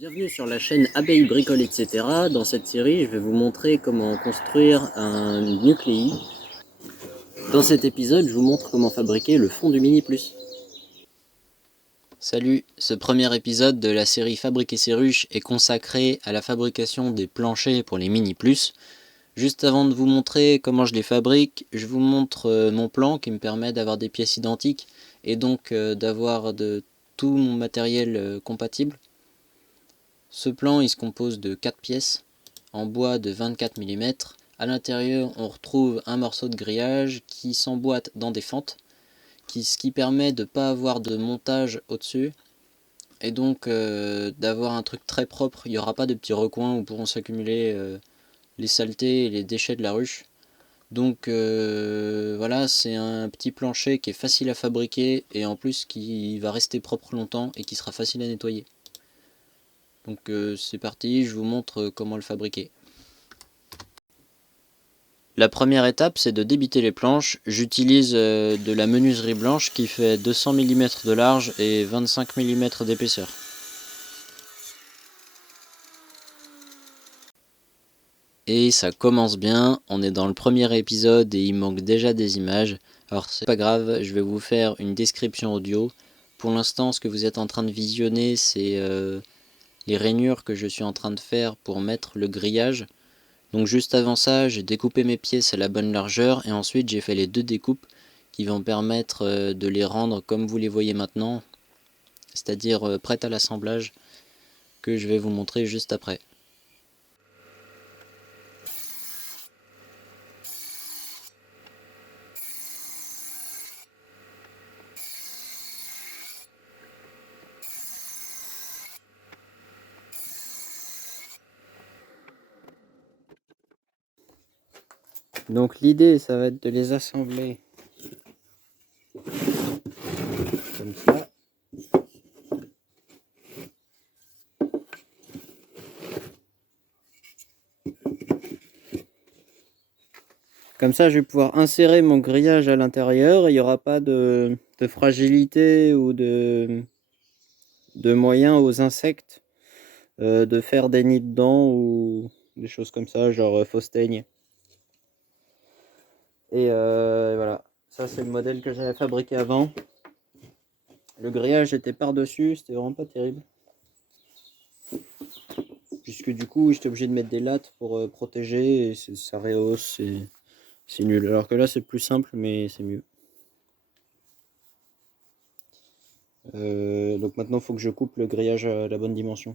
Bienvenue sur la chaîne Abeille Bricole etc. Dans cette série, je vais vous montrer comment construire un nucléi. Dans cet épisode, je vous montre comment fabriquer le fond du Mini Plus. Salut, ce premier épisode de la série Fabriquer ses ruches est consacré à la fabrication des planchers pour les Mini Plus. Juste avant de vous montrer comment je les fabrique, je vous montre mon plan qui me permet d'avoir des pièces identiques et donc d'avoir tout mon matériel compatible. Ce plan il se compose de 4 pièces en bois de 24 mm. À l'intérieur on retrouve un morceau de grillage qui s'emboîte dans des fentes, ce qui permet de ne pas avoir de montage au-dessus et donc d'avoir un truc très propre. Il n'y aura pas de petits recoins où pourront s'accumuler les saletés et les déchets de la ruche. Donc voilà, c'est un petit plancher qui est facile à fabriquer et en plus qui va rester propre longtemps et qui sera facile à nettoyer. Donc c'est parti, je vous montre comment le fabriquer. La première étape, c'est de débiter les planches. J'utilise de la menuiserie blanche qui fait 200 mm de large et 25 mm d'épaisseur. Et ça commence bien, on est dans le premier épisode et il manque déjà des images. Alors c'est pas grave, je vais vous faire une description audio. Pour l'instant, ce que vous êtes en train de visionner, c'est les rainures que je suis en train de faire pour mettre le grillage. Donc juste avant ça, j'ai découpé mes pièces à la bonne largeur et ensuite j'ai fait les deux découpes qui vont permettre de les rendre comme vous les voyez maintenant, c'est-à-dire prêtes à l'assemblage, que je vais vous montrer juste après. Donc l'idée, ça va être de les assembler comme ça. Comme ça, je vais pouvoir insérer mon grillage à l'intérieur et il n'y aura pas de fragilité ou de moyens aux insectes de faire des nids dedans ou des choses comme ça, genre fausse teigne. Et voilà, ça c'est le modèle que j'avais fabriqué avant. Le grillage était par-dessus, c'était vraiment pas terrible. Puisque du coup, j'étais obligé de mettre des lattes pour protéger et ça rehausse, c'est nul. Alors que là, c'est plus simple, mais c'est mieux. Donc maintenant, il faut que je coupe le grillage à la bonne dimension.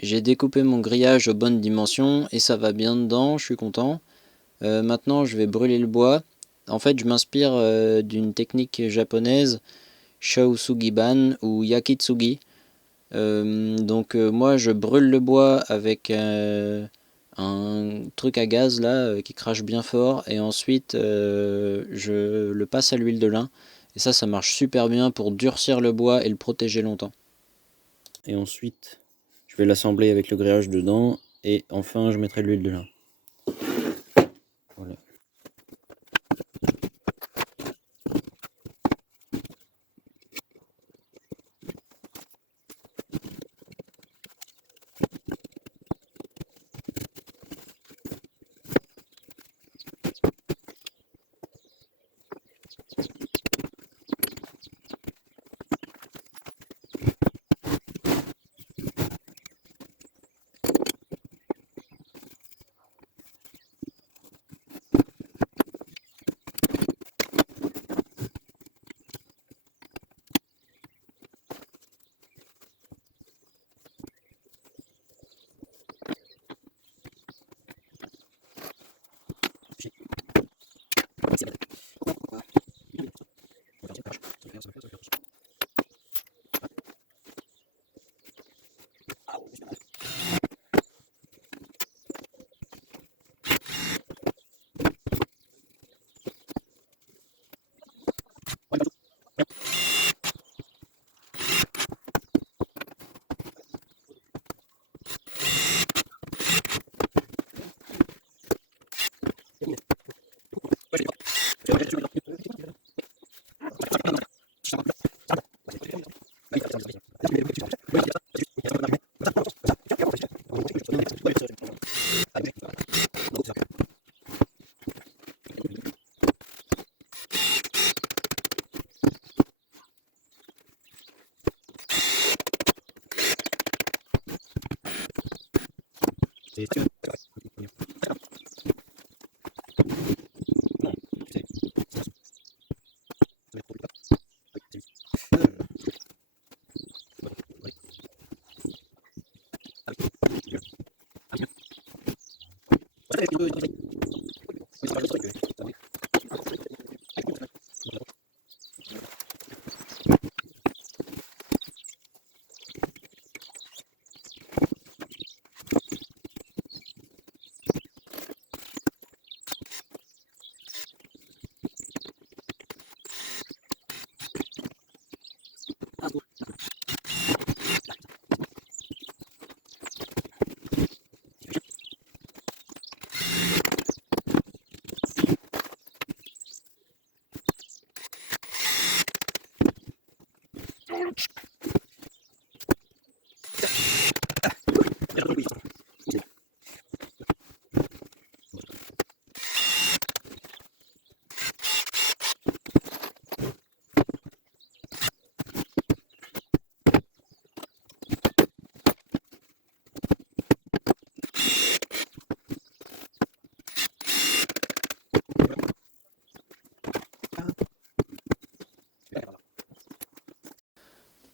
J'ai découpé mon grillage aux bonnes dimensions et ça va bien dedans, je suis content. Maintenant, je vais brûler le bois. En fait, je m'inspire d'une technique japonaise, Shousugiban ou Yakitsugi. Moi, je brûle le bois avec un truc à gaz là qui crache bien fort et ensuite je le passe à l'huile de lin. Et ça marche super bien pour durcir le bois et le protéger longtemps. Et ensuite, je vais l'assembler avec le grillage dedans et enfin je mettrai l'huile de lin. Voilà.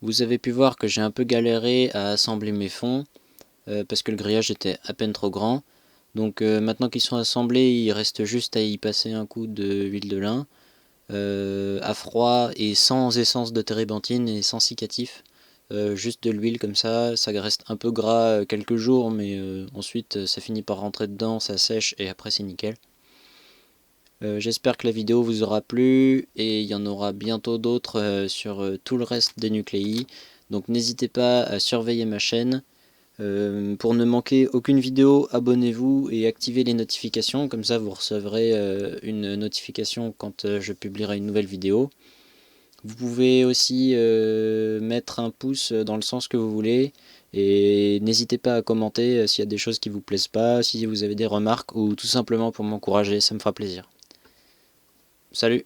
Vous avez pu voir que j'ai un peu galéré à assembler mes fonds parce que le grillage était à peine trop grand. Donc maintenant qu'ils sont assemblés, il reste juste à y passer un coup de huile de lin à froid et sans essence de térébenthine et sans cicatif. Juste de l'huile comme ça reste un peu gras quelques jours, mais ensuite ça finit par rentrer dedans, ça sèche et après c'est nickel. J'espère que la vidéo vous aura plu et il y en aura bientôt d'autres sur tout le reste des nucléi. Donc n'hésitez pas à surveiller ma chaîne. Pour ne manquer aucune vidéo, abonnez-vous et activez les notifications, comme ça vous recevrez une notification quand je publierai une nouvelle vidéo. Vous pouvez aussi mettre un pouce dans le sens que vous voulez et n'hésitez pas à commenter s'il y a des choses qui vous plaisent pas, si vous avez des remarques ou tout simplement pour m'encourager, ça me fera plaisir. Salut!